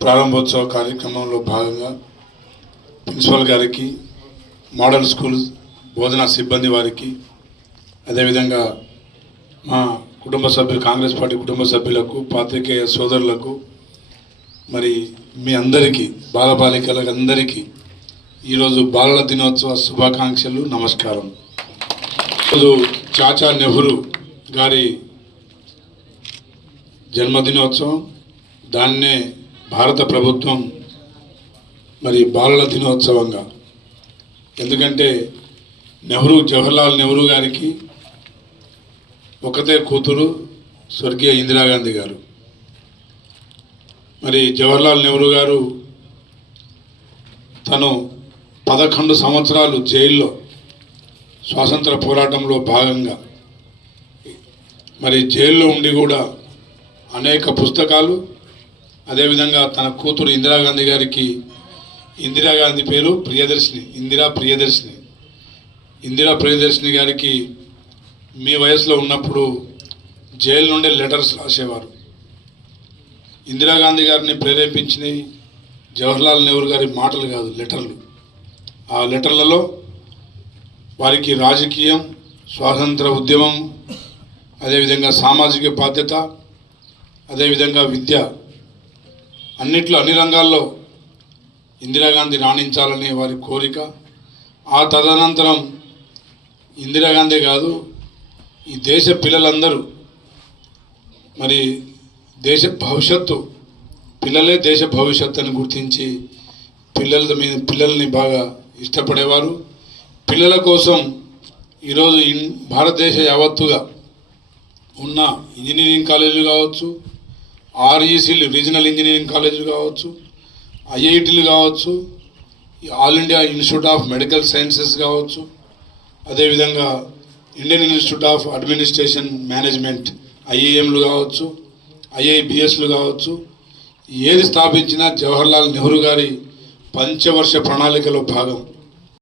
ప్రారంభోత్సవ కార్యక్రమంలో భాగంగా ప్రిన్సిపల్ గారికి, మోడల్ స్కూల్ బోధనా సిబ్బంది వారికి, అదేవిధంగా మా కుటుంబ సభ్యులు, కాంగ్రెస్ పార్టీ కుటుంబ సభ్యులకు, పాత్రికేయ సోదరులకు, మరి మీ అందరికీ, బాలబాలికలకు అందరికీ ఈరోజు బాలల దినోత్సవ శుభాకాంక్షలు, నమస్కారం. ఈరోజు చాచా నెహ్రూ గారి జన్మదినోత్సవం. దాన్నే భారత ప్రభుత్వం మరి బాలల దినోత్సవంగా, ఎందుకంటే జవహర్లాల్ నెహ్రూ గారికి ఒకతే కూతురు స్వర్గీయ ఇందిరాగాంధీ గారు. మరి జవహర్లాల్ నెహ్రూ గారు తను 11 సంవత్సరాలు జైల్లో స్వాతంత్ర పోరాటంలో భాగంగా మరి జైల్లో ఉండి కూడా అనేక పుస్తకాలు, అదేవిధంగా తన కూతురు ఇందిరాగాంధీ గారికి, ఇందిరాగాంధీ పేరు ప్రియదర్శిని, ఇందిరా ప్రియదర్శిని గారికి మీ వయసులో ఉన్నప్పుడు జైలు నుండి లెటర్స్ రాసేవారు. ఇందిరాగాంధీ గారిని ప్రేరేపించినవి జవహర్లాల్ నెహ్రూ గారి మాటలు కాదు, లెటర్లు. ఆ లెటర్లలో వారికి రాజకీయం, స్వాతంత్ర ఉద్యమం, అదేవిధంగా సామాజిక బాధ్యత, అదేవిధంగా విద్య, అన్ని రంగాల్లో ఇందిరాగాంధీ రాణించాలనే వారి కోరిక. ఆ తదనంతరం ఇందిరాగాంధీ కాదు, ఈ దేశ పిల్లలందరూ మరి దేశ భవిష్యత్తు, పిల్లలే దేశ భవిష్యత్తు అని గుర్తించి పిల్లల్ని బాగా ఇష్టపడేవారు. పిల్లల కోసం ఈరోజు భారతదేశ యావత్తుగా ఉన్న ఇంజనీరింగ్ కాలేజీలు కావచ్చు, ఆర్ఈసీలు, రీజనల్ ఇంజనీరింగ్ కాలేజీలు కావచ్చు, ఐఐటీలు కావచ్చు, All India Institute of Medical Sciences కావచ్చు, అదేవిధంగా Indian Institute of Administration Management ఐఐఎంలు కావచ్చు, ఐఐబిఎస్లు కావచ్చు, ఏది స్థాపించినా జవహర్లాల్ నెహ్రూ గారి పంచవర్ష ప్రణాళికలో భాగం.